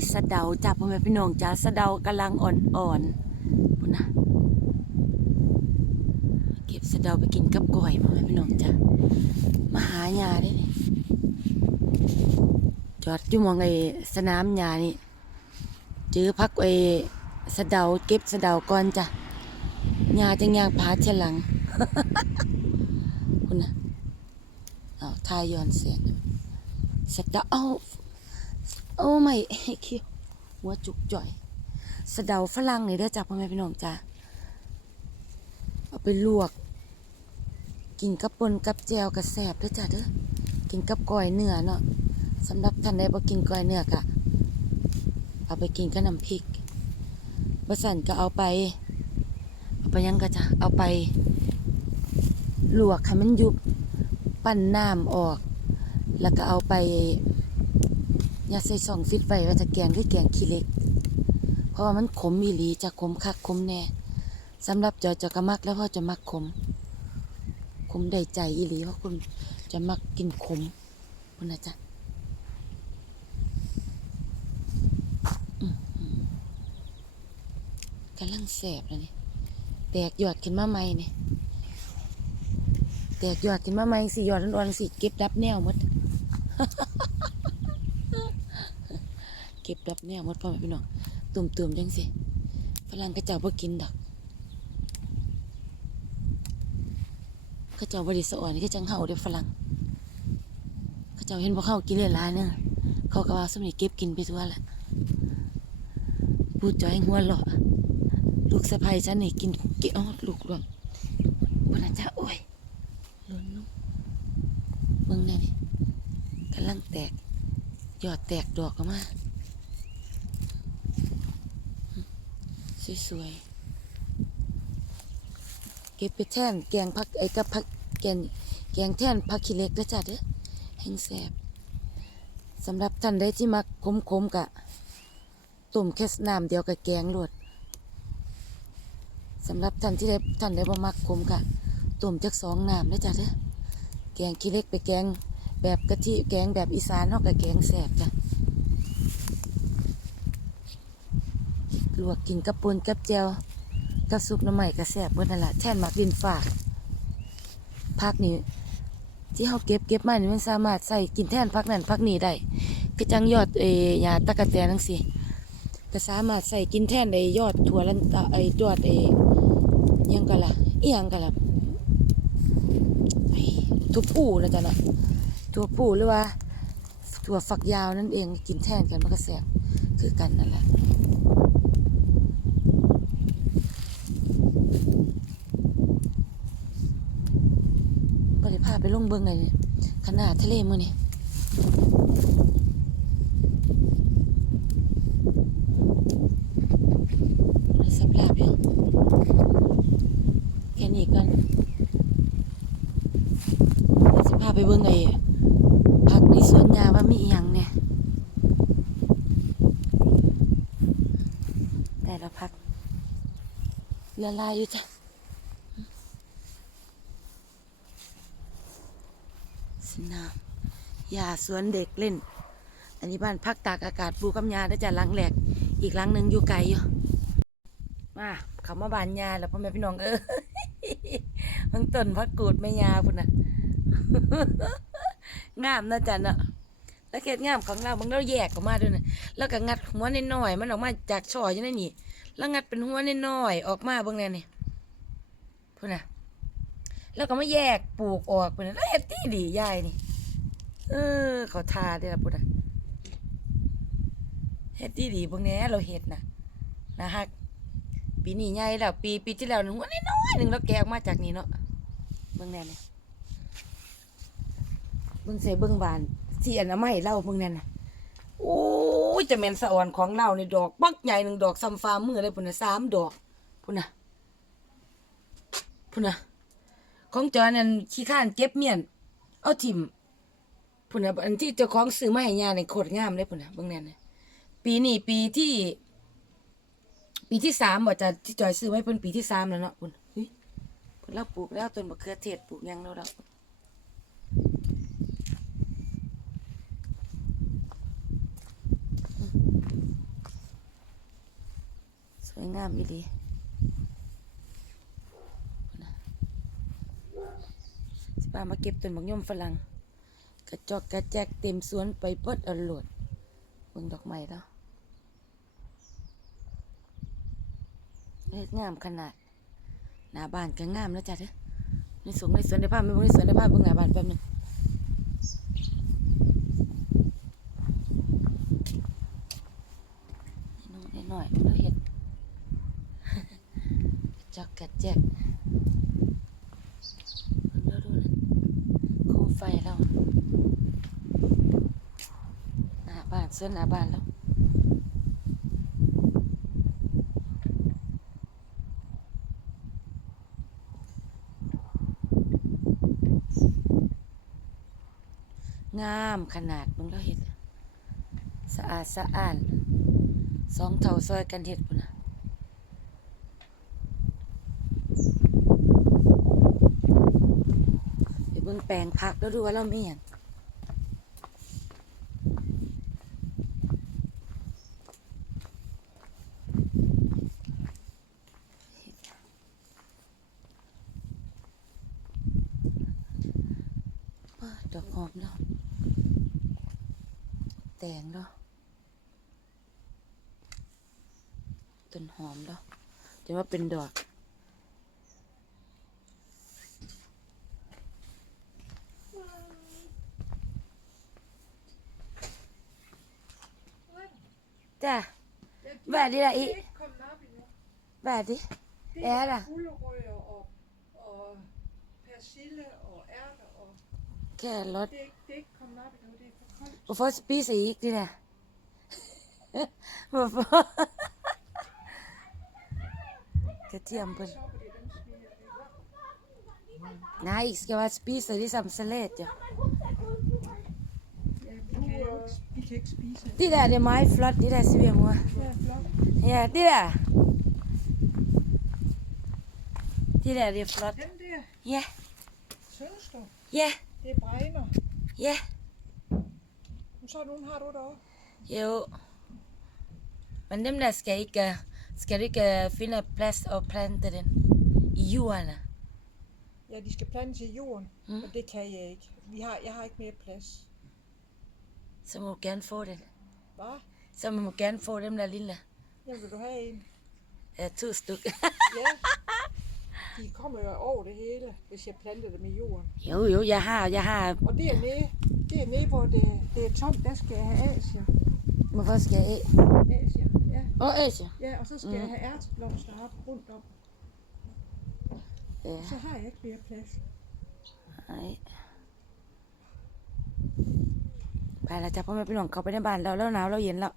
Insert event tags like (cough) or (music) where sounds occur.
้สะเดาจับพ่อแม่พี่น้องจ้าสะเดากำลังอ่อนๆพุ่นนะเก็บสะเดาไปกินกับก้อยพ่อแม่พี่น้องจ้ามาหาหญ้าด้นี่จอดอยู่มองไอ้สนามหญ้านี่เจอพักไอ้สะเดาเก็บสะเดาก่อนจ้ะหญ้าจังยางพาเชหลังคุณนะเอาทายย้อนเสียงสะเดาเอา อ้ไม่คิวหัวจุกจ่อย สะเดาฝรั่งนี่เด้จ้ะพ่อแม่พี่น้องจ้าเอาไปลวก กินกับปนกับแจวกับแสบด้อจ้ะเด้อกินกับก้อยเนื้อเนาะสำหรับท่านใดบ่กินก้อยเนื้อกะเอาไปกินกับน้ำพริกบ่สั่นก็เอาไปเอาไปยังก็จะเอาไปลวกให้มันยุบ ปั้นน้ำออก แล้วก็เอาไป ยัดใส่ซองฟิตไว้ว่าจะแกงคือแกงขี้เล็ก เพราะว่ามันขมอีหลีจะขมคักขมแน่สำหรับจอจอกระมักแล้วพ่อจะมักขม ขมได้ใจอีหลีเพราะคุณจะมักกินขมคุณนะจ๊ะอื้อหือกำลังแสบแล้วนี่แตกยอดขึ้นมาใหม่นี่แตกยอดขึ้นมาใหม่สิยอดอ่อนๆสิเก็บดับแนวมด ก็บดับแนวหมดพ่อแม่พี่น้องตุ่มๆจังสิฝรั่งก็เจ้าบ่กินดอกเขาเจ้าบ่ได้สะอ่อนก็จังเฮาเด้อฝรั่งเขาเจ้าเห็นบ่เข้ากินหลายๆเนึงเขาก็ว่าสมนี้เก็บกินไปทั่วแหละพูดจอยหัวเราะลูกสะใภ้ฉันนี่กินเกอ๋อลูกรวมบ่น่าจะโอ้ยล้นลูกเบิ่งแน่นี่กำลังแตกยอดแตกดอกออกมา สวยๆ เก็บไปแท่นแกงพักไอ้กับพักแกงแกงแท่นพักขี้เล็กนะจ๊ะเด้อแห้งแสบสำหรับท่านใดที่มักขมๆกะต้มแค่น้ำเดียวกับแกงรวดสำหรับท่านที่ได้ท่านใดบ่มักขมกะต้มจักสองน้ำนะจ๊ะเด้อแกงขี้เล็กไปแกงแบบกะทิแกงแบบอีสานเฮากับแกงแสบจ้ะ ลวกกินกับปนกับแจวกับซุปน้ำใหม่กับแสบเบิดนั่นแหละแท่นหมักดินฝากผักนี่ที่เฮาเก็บเก็บมานี่มันสามารถใส่กินแทนผักนั่นผักนี้ได้คือจังยอดเอยาตะกะแตนจังซี่ก็สามารถใส่กินแทนไอ้ยอดถั่วลันตะไอ้ยอดไอ้หยังก็ล่ะอียงก็ล่ะถั่วผู้นะจ๊ะนะถั่วผู้หรือว่าถั่วฝักยาวนั่นเองกินแทนกันมันก็แสบคือกันนั่นแหละ พาไปลงเบิ้งไงเนี่ยขนาดทะเลมือนี่สับลาบอยู่แค่นี้กันสิพาไปเบิ่งไอ้พักในสวนยาว่ามีอีหยังเนี่ยแต่ละพักละลายอยู่จ้ะ สนามยาสวนเด็กเล่น อันนี้บ้านพักตากอากาศปูกกำยาได้จ้ะหลังแหลก อีกหลังหนึ่งอยู่ไกลอยู่มาเขามาบานยาแล้วพ่อแม่พี่น้องเออมันต้นพักกูดแม่ยาพุ่นน่ะงามนะจ๊ะเนาะแล้วเกดงามของเราบางเราแยกออกมาด้วยนะแล้วก็งัดหัวน้อยๆมันออกมาจากช่อยู่นั่นนี่แล้วงัดเป็นหัวน้อยๆออกมาเบางแน่นี่พุ่นน่ะ แล้วก็มาแยกปลูกออกพุ่นะแล้วเฮ็ดที่ดียายนี่ เออเขาทาได้ละพุ่นน่ะเฮ็ดที่ดีเบางแน่เราเฮ็ดน่ะนะฮะปีนี้ใหญ่แล้วปีปีที่แล้วหัวน้อยๆหนึงแล้วแกออกมาจากนี่เนาะเบิ่งแน่นี่เบิ่งใส่เบิ่งบานที่อันนั้นไม่เล่าเบิ่งนั่นน่ะโอ้ยจะแม่นสะอ่อนของเราในดอกบักใหญ่หนึ่งดอกซ้ำฟ้ามือเลยพุ่นน่ะสามดอกพุ่นน่ะพุ่นน่ะ ของจอนั่นขี้ข้านเก็บเมียน เอาถิ่มพุ่นนะอันที่เจ้าของซื้อมาให้ยาเนี่ยโคตรงามเลยพุ่นนะเบิ่งนั่นนะปีนี้ปีที่ ปีที่สามบ่จะที่จอยซื้อไว้เพิ่นปีที่สามแล้วเนาะพุ่นเฮ้ยพิ่นเราปลูกแล้วต้นมะเขือเทศปลูกยังแล้วเราบวยงามอีหลีนะ สิพามาเก็บต้นบักยมฝรั่งกระจอกกระแจกเต็มสวนไปเปิดอาโหลดเบิ่งดอกไม้แล้วเฮ็ดงามขนาด หน้าบ้านก็งามแล้วจ้ะเด้อในสวนในสวนในบ้านไม่เบิ่งในสวนในบ้านเบิ่งหน้าบ้านแป๊บหนึงน้องหน่อยๆเราเห็ดจอกกระแจกดูดูนะโคมไฟเราหน้าบ้าน สวนหน้าบ้านแล้วงามขนาดมึงเราเห็ดสะอาดสะอานสองเท่าซอยกันเห็ดปุ่นนะเดี๋ยวเบิ่งแปลงผักแล้วดูว่าเรามีอย่างว้าดอกหอมแล้ว แตงเนาะต้นหอมเนาะจะว่าเป็นดอกจ้ะแบบนี้ละอีแบบนี้แอร์ล่ะ แค่รถ Hvorfor spiser I ikke det der? Hvorfor? Katiam på Så på det, dem smider vi. Nej, I skal bare spise ligesom salat, ja. Ja, vi kan jo ikke, vi kan ikke spise det. Det der, det er meget flot, det der svigermor. Det er flot. Ja, det der. Det der, det er flot. Dem der, Ja, synes du, ja, det er bregner. ja. Men så nogle har du derovre. Jo. Men dem der skal ikke, øh, skal du ikke øh, finde plads og plante den i jorden? Ja, de skal plantes i jorden, Mm. men det kan jeg ikke. Vi har, jeg har ikke mere plads. Så må du gerne få den. Hvad? Så må du gerne få dem der lille. Ja, vil du have en? Ja, to stykker. Ja. (laughs) De kommer jo over det hele, hvis jeg planter dem i jorden. Jo, jo, jeg har, jeg har. Og dernede, dernede hvor det, det er tomt, der skal jeg have Asia. Hvorfor skal jeg af? Asia, ja. Åh, oh, Asia. Ja, og så skal Mm. mm. jeg have ærteblomster op rundt om. Ja, Så har jeg ikke mere plads. ไปไปแล้วจ้ะพ่อแม่พี่น้องเขาไปในบ้านเราแล้วหนาวเราเย็นแล้ว